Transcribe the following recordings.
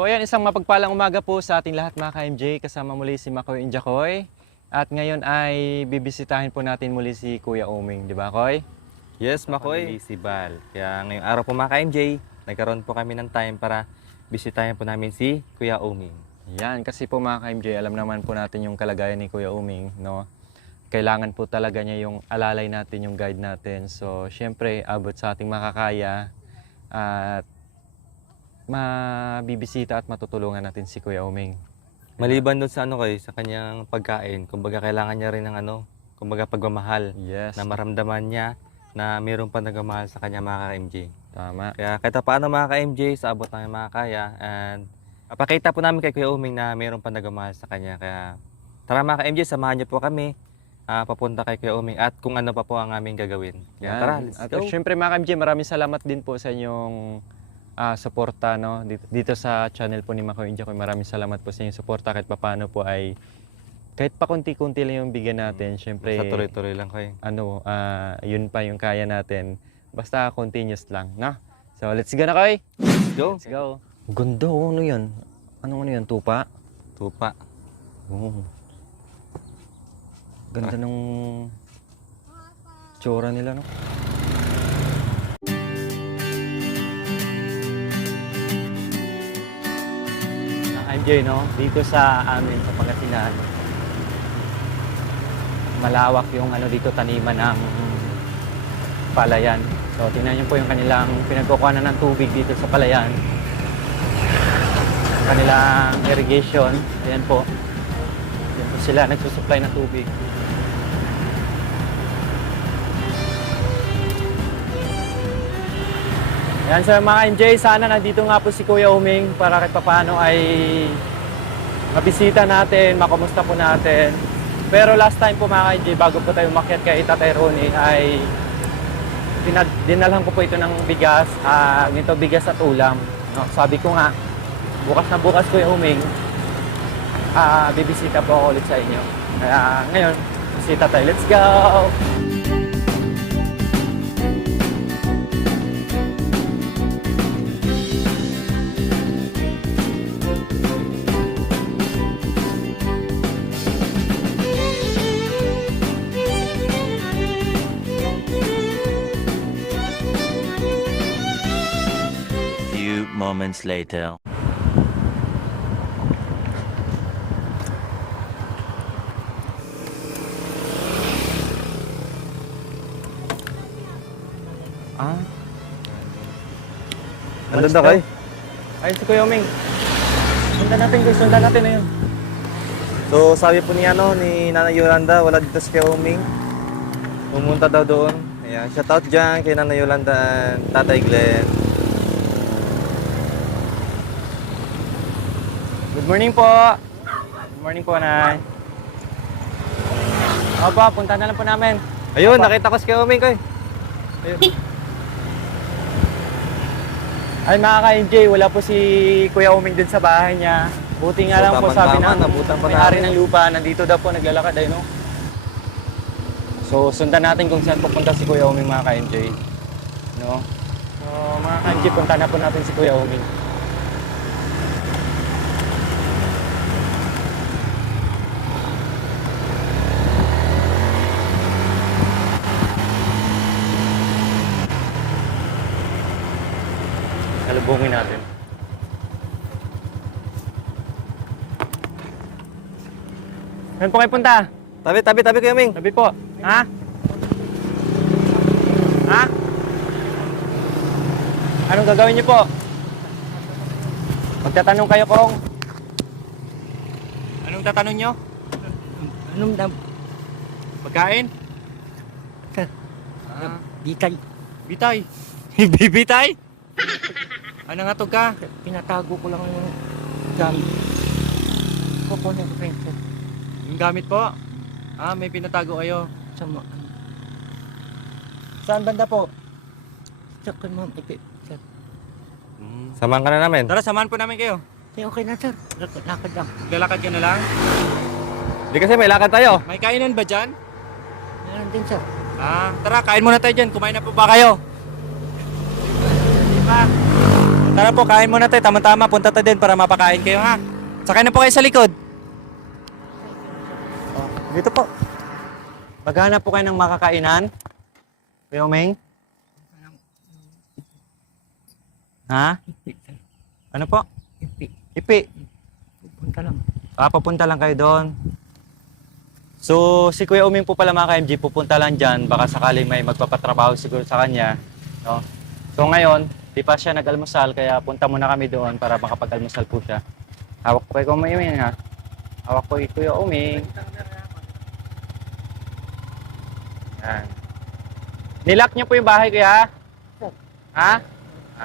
So ayan, isang mapagpalang umaga po sa ating lahat mga ka-MJ. Kasama muli si Makoy Injakoy. At ngayon ay bibisitahin po natin muli si Kuya Oming, di ba Koy? Yes, Makoy. Si Bal. Kaya ngayong araw po mga ka-MJ, nagkaroon po kami ng time para bisitahin po namin si Kuya Oming. Yan, kasi po mga ka-MJ, alam naman po natin yung kalagayan ni Kuya Oming, no? Kailangan po talaga niya yung alalay natin, yung guide natin. So, syempre, abot sa ating makakaya at mabibisita at matutulungan natin si Kuya Oming. Maliban doon sa sa kanyang pagkain, kumbaga kailangan niya rin ng kumbaga pagmamahal Yes, na maramdaman niya na mayroon pa nagmamahal sa kanya mga ka-MJ. tama. Kaya kahit paano mga ka-MJ, sa abot ng mga kaya, and papakita po namin kay Kuya Oming na mayroon pa nagmamahal sa kanya. Kaya tara mga ka-MJ, samahan niyo po kami papunta kay Kuya Oming at kung ano pa po ang aming gagawin. Kaya tara, let's At go! syempre mga ka-MJ, maraming salamat din po sa inyong suporta, no? Dito sa channel po ni Makoy Injakoy. Maraming salamat po sa inyong suporta kahit papaano po ay kahit pa konti-konti lang yung bigyan natin. Syempre, Sa tuloy-tuloy lang kayo. yun pa yung kaya natin. Basta continuous lang, no? So, let's go na Koy! Let's go! Let's go! Ganda, ano yan? Ano yan? Tupa? Tupa. Oo. Ganda ng tsura nila, no? MJ, no? Dito sa amin, sa Pangasinan, malawak yung dito taniman ng palayan. So, tingnan niyo po yung kanilang pinagkukuhanan ng tubig dito sa palayan. Kanilang irrigation. Ayan po. Ayan po sila, nagsusupply ng tubig. Yan sa mga MJ, sana nandito nga po si Kuya Oming para kahit papaano ay mabisita natin, makamusta po natin. Pero last time po mga MJ, bago po tayo umakyat kay Tatay Ronnie ay dinalhan ko po ito ng bigas, ganito bigas at ulam. No, sabi ko nga, bukas na bukas Kuya Oming, bibisita po ako ulit sa inyo. Kaya ngayon, bisita tayo. Let's go! Moments later. Nandun na kayo? Ayun si Kuya Oming. Sundan natin na yun. So sabi po ni Nanay Yolanda, wala dito si Kuya Oming. Pumunta daw doon. Ayan, shoutout dyan kay Nanay Yolanda and Tatay Glenn. Good morning po. Good morning po, Nay. Opo, punta na lang po namin. Ayun, Opo. nakita ko si Kuya Oming ko. Ayun. Ay mga ka-MJ, wala po si Kuya Oming din sa bahay niya. Buti nga So, lang po sabi tama-tama, ng nabutan pa may-ari namin. ng lupa, nandito daw po naglalakad ay no. So sundan natin kung saan pupunta si Kuya Oming mga ka-MJ. No? So mga ka-MJ, punta na po natin si Kuya Oming. Salubungin natin. Saan po kayo punta? Tabi Kuya Oming. Sabi po. Ha? Ha? Anong gagawin niyo po? Magtatanong kayo kung... Anong tatanong niyo? Anong dam? Pagkain? Sir, bitay. Bitay. Bibitay? Ano nga to ka? Pinatago ko lang yung gamit. Kukunin ko rin, sir. Yung gamit po? May pinatago kayo. Sa mga... Saan banda po? Sa kanong ipi, sir. Samahan ka na namin. Tara, samahan po namin kayo. Okay na, sir. Lakad lang. Lalakad ka na lang. Di kasi may lakad tayo. May kainan ba dyan? Meron din, sir. Tara, kain muna tayo dyan. Kumain na po ba kayo? Di ba? Tara po, kain muna tayo. Tama-tama, punta tayo din para mapakain kayo, ha? Sakay na po kayo sa likod. Dito po. Maghanap po kayo ng makakainan. Kuya Uming? Ha? Ano po? Ipi. Punta lang. Papunta lang kayo doon. So, si Kuya Uming po pala mga ka-MG, pupunta lang dyan. Baka sakaling may magpapatrabaho siguro sa kanya. No? So, ngayon, di pa siya nag-almusal, kaya punta muna kami doon para makapag-almusal po siya. Hawak po kay Kuya Uming, ha? Hawak po kay Kuya Uming. Yan. Nilock niyo po yung bahay, Kuya? Ha?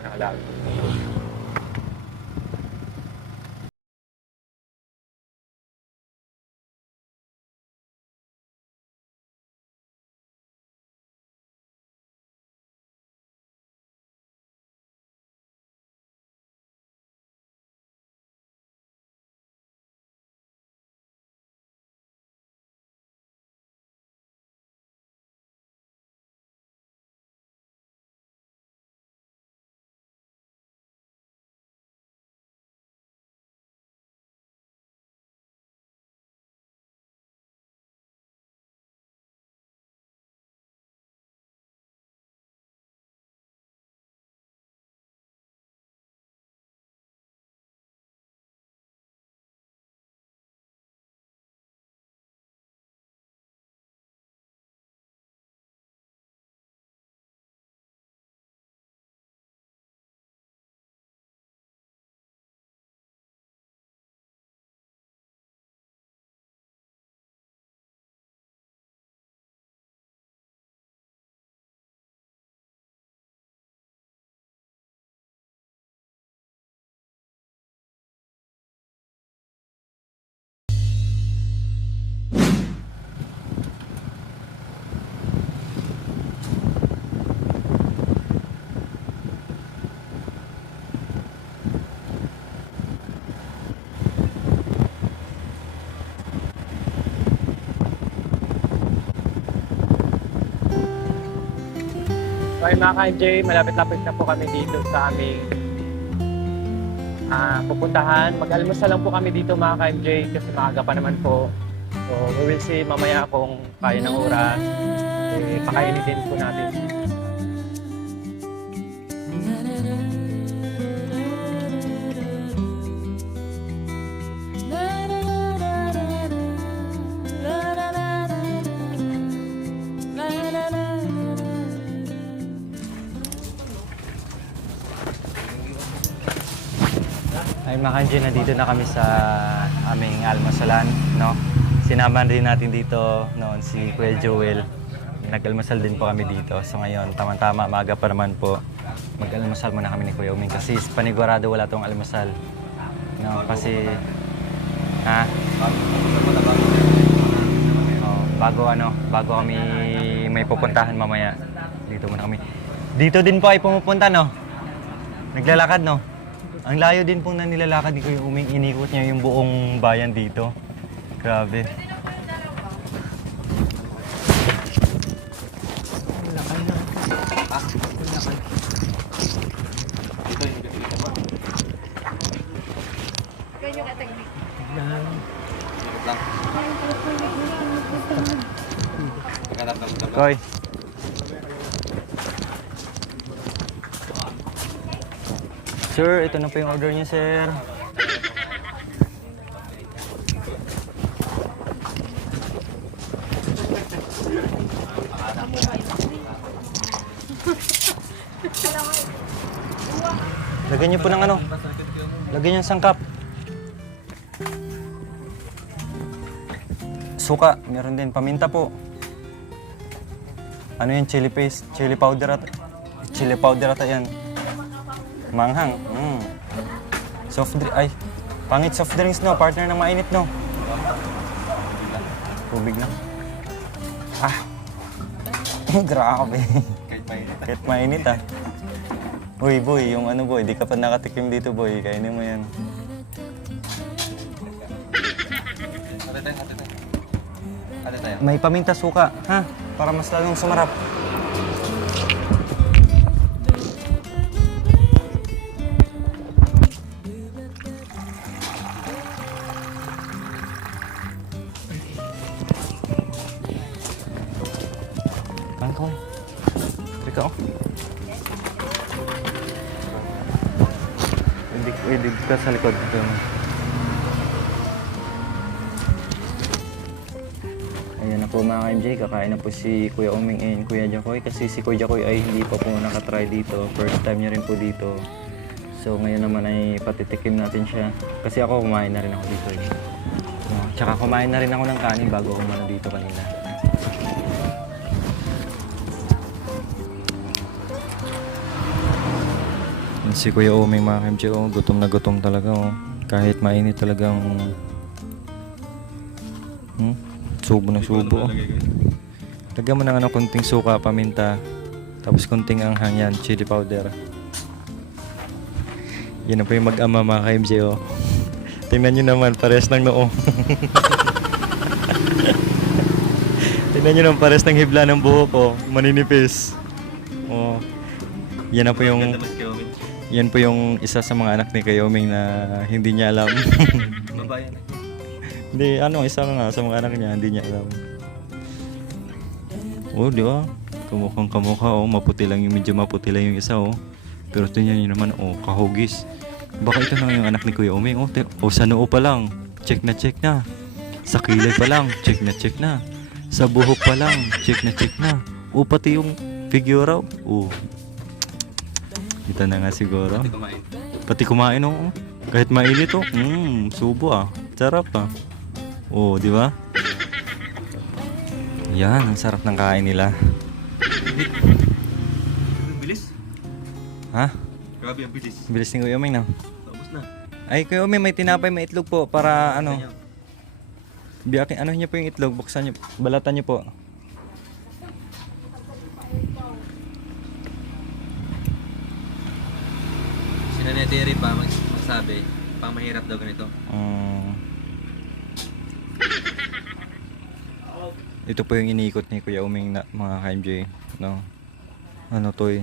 Nakalock. Okay mga ka-MJ, malapit-lapit na po kami dito sa aming pupuntahan. Mag-almusal lang po kami dito mga ka-MJ kasi maaga pa naman po. So we will see mamaya kung kaya ng oras. Pakainin din po natin. Ay mga ka-MJ, nandito na kami sa aming almusalan, no? Sinaman rin natin dito noon si Kuya Joel. Nag-almusal din po kami dito. So ngayon, tama-tama, maaga pa naman po. Mag-almusal muna kami ni Kuya Uming kasi panigurado wala tong almusal. No, kasi bago kami may pupuntahan mamaya. Dito muna kami. Dito din po ay pumupunta, no? Naglalakad, no? Ang layo din pong nilalakad ni Kuya Uming. Inikot niya yung buong bayan dito. Grabe. Koy. Sir, ito na po yung order niyo, sir. Lagyan niyo po ng ano? Lagyan niyo ng sangkap. Suka, meron din. Paminta po. Ano yung chili paste? Chili powder at... Chili powder ata yan. Manghang. Soft drink. Ay, pangit soft drinks, no? Partner ng mainit, no? Tubig na. Grabe. Kahit mainit, ah. Uy, boy, yung ano, boy, di ka pa nakatikim dito, boy. Kainin mo yan. May paminta suka, ha? Para mas lalong sumarap. Teka, oh. Hindi ka sa likod. Ayan na po mga ka-MJ, kakain na po si Kuya Uming and Kuya Jacoy kasi si Kuya Jacoy ay hindi pa po nakatry dito. First time niya rin po dito. So ngayon naman ay patitikim natin siya. Kasi ako kumain na rin ako dito. Tsaka kumain na rin ako ng kanin bago ako mano dito kanina. Si Kuya Uming mga ka-MJ, oh, gutom na gutom talaga. Oh. Kahit mainit talagang subo na subo. Oh. Lagyan mo ng konting suka, paminta, tapos konting anghang yan, chili powder. Yan na po yung mag-ama mga ka-MJ. Oh. Tingnan nyo naman, pares ng noo. Tingnan nyo naman, pares ng hibla ng buhok ko. Maninipis. Oh. Yan na po yung... Yan po yung isa sa mga anak ni Kayoming na hindi niya alam. Babayan. Hindi, isa nga sa mga anak niya, hindi niya alam. Oh, di ba? Kamukhang kamukha, oh. Maputi lang yung, medyo maputi lang yung isa, oh. Pero tingnan niyo naman, oh, kahugis. Baka ito na yung anak ni Kuya Uming, oh. Sa noo pa lang, check na. Sa kilay pa lang, check na. Sa buhok pa lang, check na. Oh, pati yung figure, oh. Kita na nga siguro. Pati kumain, oh. Kahit mainit, oh. Subo, ah. Sarap, ah. Oh, di ba? Yan, ang sarap ng kain nila. Bilis? Ha? Grabe ang bilis. Bilis ni Kuya Uming, no? Tapos na. Ay, Kuya Uming, may tinapay, may itlog po para biyakin, niyo po yung itlog, buksan niyo, balatan niyo po. Sinanetiri pa magsabi, pang mahirap daw ganito. Ito po yung iniikot ni Kuya Uming na mga ka-MJ, no? Ano to eh.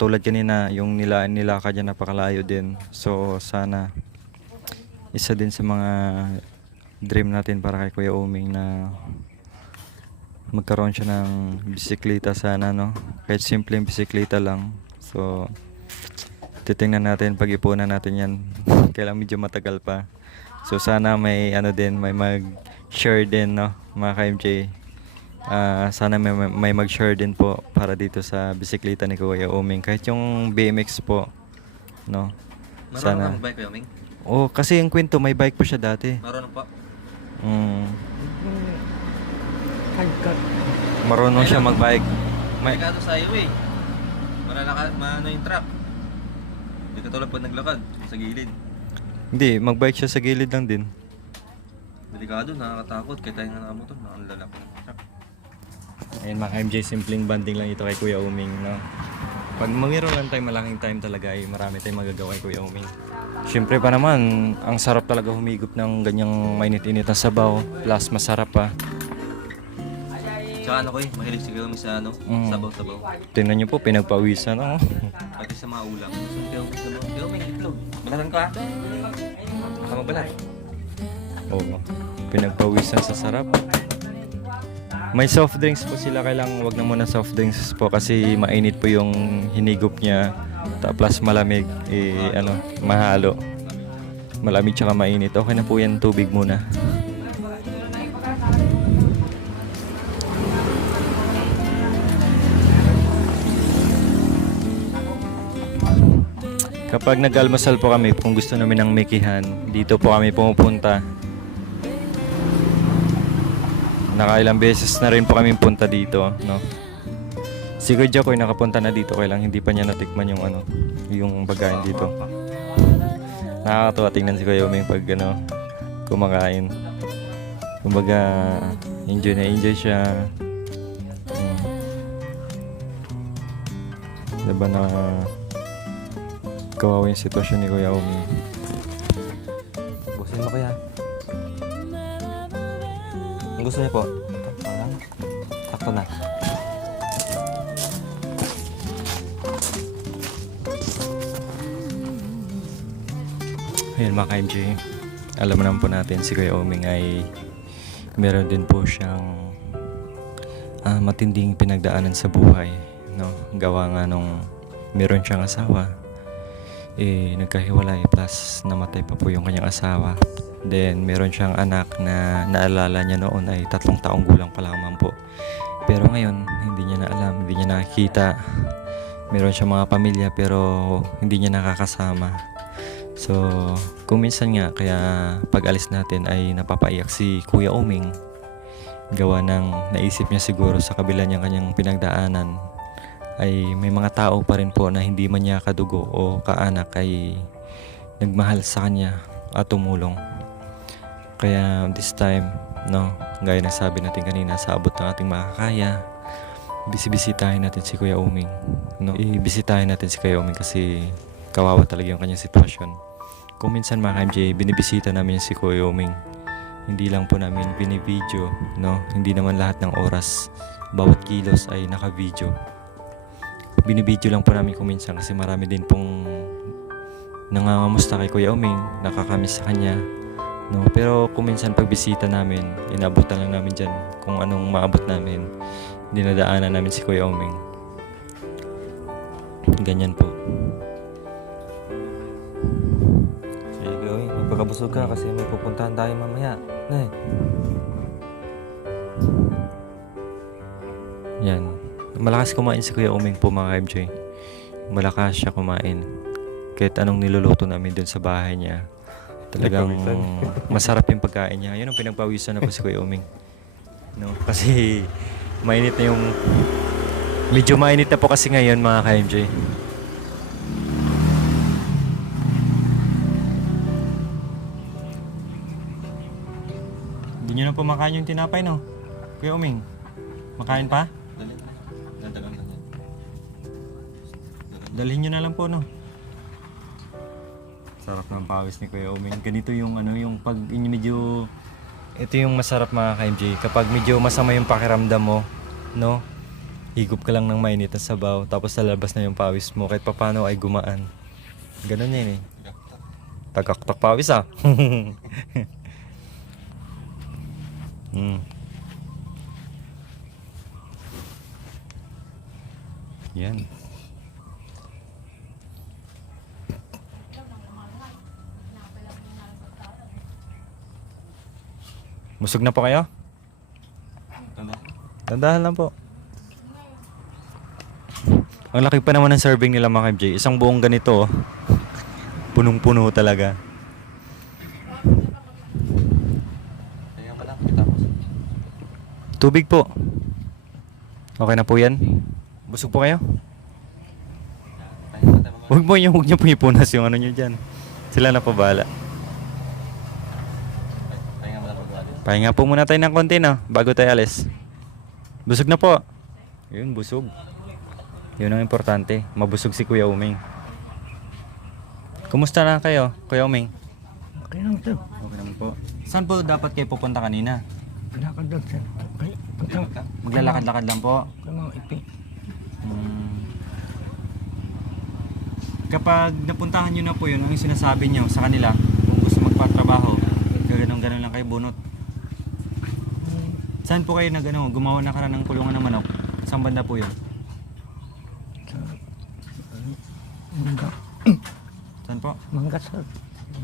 Tulad kanina, yung nilakad niya napakalayo din. So sana isa din sa mga dream natin para kay Kuya Uming na magkaroon siya ng bisikleta sana, no? Kahit simpleng bisikleta lang. So titingnan natin, pag-ipunan natin yan. Kailang medyo matagal pa. So sana may may mag-share din, no, mga ka-MJ. Sana may mag-share din po para dito sa bisikleta ni Kuya Uming. Kahit yung BMX po, no. Sana. Marunong bike Kuya Uming? Oh, kasi yung kwento, may bike po siya dati. Marunong pa. Marunong siya mag-bike. May kato sa iyo eh. Maano yung trap. Hindi katulad pag naglakad sa gilid. Hindi, mag-bike siya sa gilid lang din. Delikado, nakakatakot. Kaya tayo nga mo to, nakalalaki ng truck. Ayun mga MJ, simpleng banding lang ito kay Kuya Uming, no? Pag mayroon lang tayong malaking time talaga ay marami tayong magagawa kay Kuya Uming. Siyempre pa naman, ang sarap talaga humigop ng ganyang mainit-init na sabaw, plus masarap pa. Tsaka mahilig si Kuya Uming sa sabaw-sabaw. Tingnan niyo po, pinagpawisan, no? Pati sa mga ulam. Kuya Uming, itlog. Balatan ko ha? Baka mabalat. Oo, pinagpawisan sa sarap. May soft drinks po sila, kailangan wag na muna soft drinks po kasi mainit po yung hinigop niya. Plus malamig, mahalo. Malamig tsaka mainit. Okay na po yan, tubig muna. Kapag nag-almusal po kami, kung gusto namin ng mikihan, dito po kami pumupunta. Nakailang beses na rin po kami punta dito, no? Si Kuya Jacoy nakapunta na dito, kaya lang hindi pa niya natikman yung pagkain dito. Nakakatuwa tingnan si Kuya Uming pag kumakain. Kumbaga, enjoy na enjoy siya. Diba na kawawa yung sitwasyon ni Kuya Uming. Busin mo Kuya. Ang gusto niya po? Sakto na. Ayun mga ka-MJ, alam naman po natin si Kuya Uming ay meron din po siyang matinding pinagdaanan sa buhay, no? Gawa nga nung meron siyang asawa, nagkahiwalay, plus namatay pa po yung kanyang asawa. Then meron siyang anak na naalala niya noon ay 3 taong gulang pa lamang po. Pero ngayon, hindi niya na alam, hindi niya nakikita. Meron siyang mga pamilya pero hindi niya nakakasama. So, kung minsan nga, kaya pag alis natin ay napapaiyak si Kuya Oming. Gawa ng naisip niya siguro sa kabila niyang kanyang pinagdaanan ay may mga tao pa rin po na hindi man niya kadugo o kaanak ay nagmahal sa kanya at tumulong. Kaya this time, no, gaya ng sabi natin kanina, sa abot ng ating makakaya, bisitahin natin si Kuya Oming. No? Ibisitahin natin si Kuya Oming kasi kawawa talaga yung kanyang sitwasyon. Kung minsan mga MJ, binibisita namin si Kuya Oming. Hindi lang po namin binibideo, no? Hindi naman lahat ng oras, bawat kilos ay naka-video. Binibideo lang po namin kung minsan kasi marami din pong nangangamusta kay Kuya Oming, nakakamiss sa kanya. No, pero kung minsan pagbisita namin, inabutan lang namin dyan kung anong maabot namin. Dinadaanan namin si Kuya Oming. Ganyan po. Sige, oy, magpakabusog ka kasi may pupuntahan tayo mamaya. Nay. Yan. Malakas kumain si Kuya Oming po mga MJ. Malakas siya kumain. Kahit anong niluluto namin dun sa bahay niya. Talagang masarap yung pagkain niya. Yun ang pinagpawisan na po si Kuya Oming. No? Kasi mainit na yung... Medyo mainit na po kasi ngayon mga ka-MJ. Hindi nyo na po makain yung tinapay, no? Kuya Oming, makain pa? Dalhin nyo na lang po, no? Sarap ng pawis ni Kuya Oming. Ganito yung yung pag medyo... Ito yung masarap mga ka-MJ. Kapag medyo masama yung pakiramdam mo, no? Higop ka lang ng mainit na sabaw, tapos lalabas na yung pawis mo. Kahit papano ay gumaan. Ganun yan eh. Tagaktak pawis ah. Yan. Busog na po kayo? Tandahan lang po. Ang laki pa naman ng serving nila mga MJ. Isang buong ganito. Punong-puno talaga. Tubig po. Okay na po yan? Busog po kayo? Huwag niyo po ipunas yung ano nyo dyan. Sila na po bahala. Pahinga po muna tayo ng konti, no? Bago tayo alis. Busog na po. Yun, busog. Yun ang importante. Mabusog si Kuya Oming. Kumusta na kayo, Kuya Oming? Okay lang sir. Okay naman po. Saan po dapat kayo pupunta kanina? Lakad lang sir. Okay. Maglalakad-lakad lang po. Kaya mga ipi. Kapag napuntahan nyo na po yun, ang sinasabi nyo sa kanila, kung gusto magpatrabaho, gaganong-ganon lang kayo bunot. Saan po kayo gumawa na ka ng kulungan ng manok? Saan banda po yun? Mangga. Saan po? Mangga sir.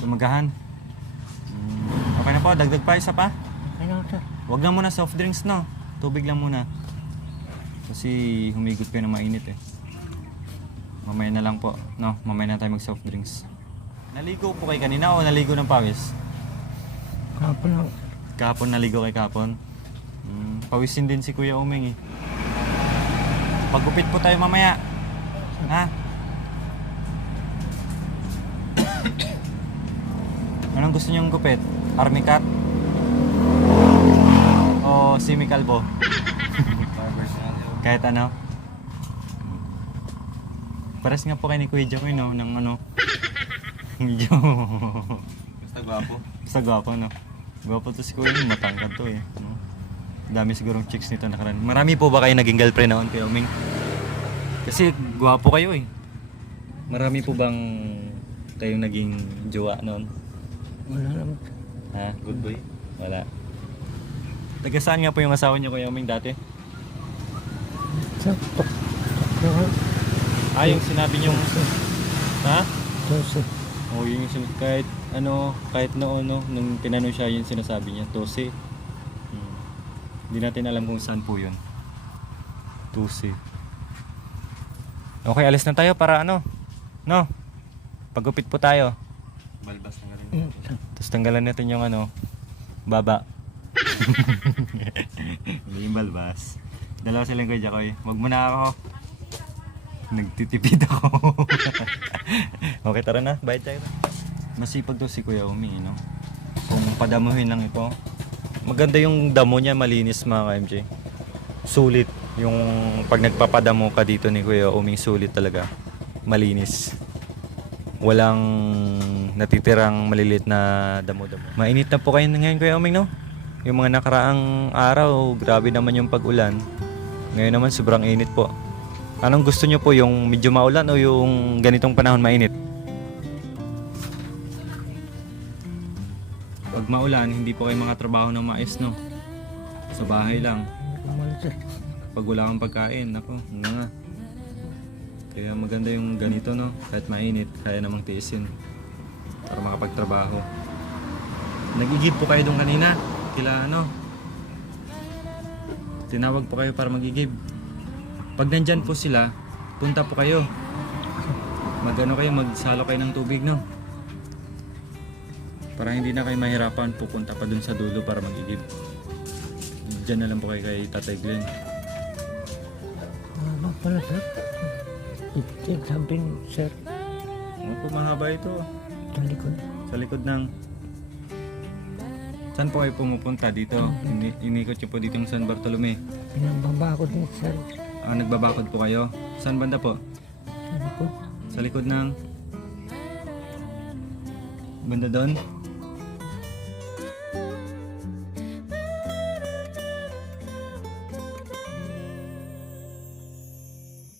Tumagahan. Okay na po, dagdag pa, isa pa. Okay lang sir. Huwag na muna soft drinks, no? Tubig lang muna. Kasi humigot kayo na mainit eh. Mamaya na lang po, no? Mamaya na tayo mag soft drinks. Naligo po kayo kanina o naligo ng pawis? Kapon lang. Kahapon naligo kay kahapon. Pawisin din si Kuya Oming eh. Pagupit po tayo mamaya. Ha? Anong gusto niyong gupit? Army cut? O semi-kalbo? Kahit ano? Pares nga po kayo ni Kuya Jacoy, no? Ng ano? Medyo... Basta gwapo. Basta gwapo, no? Gwapo to si Kuya, matangkad to eh. No? Dami sigurong chicks nito nakaraan. Marami po ba kayo naging girlfriend noon, Kuya Oming? Kasi gwapo kayo eh. Marami po bang kayong naging jowa noon? Wala naman sir. Ha? Good boy? Wala. Taga saan nga po yung asawa niyo, Kuya Oming, dati? Sa tok. Yung sinabi niyong, ha? Dose. O yun yung kahit kahit noon, no, nung tinanong siya, yung sinasabi niya, 12. Hindi natin alam kung saan po yun. 12. Okay, alis na tayo para no? Pagupit po tayo. Balbas na nga rin. Tapos tanggalan natin yung baba. Hindi yung balbas. Dalawa silang kay Jacoy. Wag mo na ako. Nagtitipid ako. Okay, tara na. Bayad tayo. Masipag to si Kuya Umi, no? Kung padamuhin lang ito, Maganda yung damo niya, malinis mga ka-MJ. Sulit. Yung pag nagpapadamo ka dito ni Kuya Uming, sulit talaga. Malinis. Walang natitirang malilit na damo-damo. Mainit na po kayo ngayon Kuya Uming, no? Yung mga nakaraang araw, grabe naman yung pag-ulan. Ngayon naman sobrang init po. Anong gusto nyo po? Yung medyo maulan o yung ganitong panahon mainit? pag maulan, hindi po kayo makatrabaho ng maayos, no? Sa bahay lang. Umalis sir. Pag wala kang pagkain, nako, ano nga. Kaya maganda yung ganito, no? Kahit mainit, kaya namang tiisin para makapagtrabaho. Nag-igib po kayo doon kanina. Kila tinawag po kayo para mag-igib. Pag nandyan po sila, punta po kayo. Magsalo kayo ng tubig, no? Para hindi na kayo mahirapan pupunta pa dun sa dulo para mag-igib. Diyan na lang po kayo kay Tatay Glenn. Ano pala sir? Sabi sir. Ano po, mahaba ito. Sa likod. Sa likod ng... Saan po kayo pumupunta dito? Inikot niyo po dito yung San Bartolome. Pinababakod mo sir. Nagbabakod po kayo? Saan banda po? Sa likod. Sa likod ng... Banda doon?